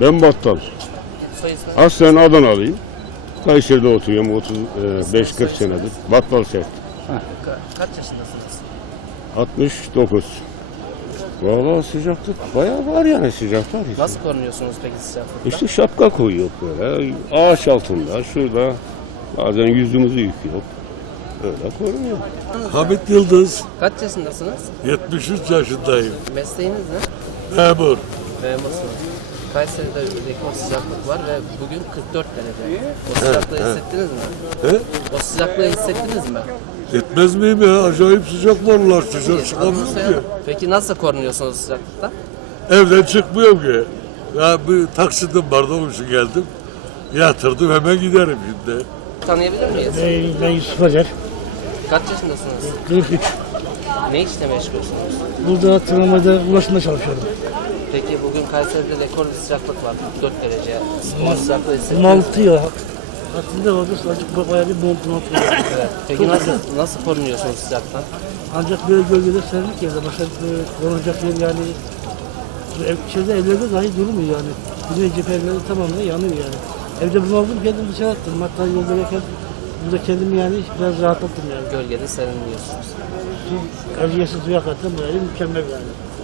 Ben Battal. Aslen Adanalıyım. Kayseri'de oturuyorum 35 40 senedir. Battal Sert. Kaç yaşındasınız? 69. Valla sıcaklık bayağı var yani sıcaklar. Işte. Nasıl korunuyorsunuz peki sıcaklıkta? İşte şapka koyuyor böyle. Ağaç altında şurada. Bazen yüzümüzü yıkıyor. Öyle korunuyor. Hamit Yıldız. Kaç yaşındasınız? 73 yaşındayım. Mesleğiniz ne? Memur. Ve Memursun. Kayseri'de ödeki o sıcaklık var ve bugün 44 derece. O sıcaklığı he, he. hissettiniz mi? He? O sıcaklığı hissettiniz mi? Yetmez miyim ya? Acayip sıcak varlar. Sıcak şey, çıkamıyor ki. Peki nasıl korunuyorsunuz sıcaklıkta? Evden çıkmıyor ki. Ya bir taksidim var da onun için geldim. Yatırdım hemen giderim şimdi. Tanıyabilir miyiz? Ben, ben Yusuf Hacer. Kaç yaşındasınız? 43. Ne işle meşgulsünüz? Burada tramvayda ulaşımda çalışıyorum. Peki bugün Kayseri'de rekor bir sıcaklık var. 4 derece. Mantı ya. Hatında orada sadece babaya bir montu montu. Evet. Peki Çok nasıl, uca. nasıl korunuyorsun sıcaktan? Ancak böyle gölgede serinlik yerde. Başka bir korunacak yer yani. Ev, şeyde evlerde dahi durmuyor yani. Bizim cephelerde tamamen yanıyor yani. Evde bulundum kendimi dışarı attım. Hatta yolda yakın burada kendimi yani biraz rahatlattım yani. Gölgede serinliyorsunuz. Acıyasız suya kattım. Böyle mükemmel yani.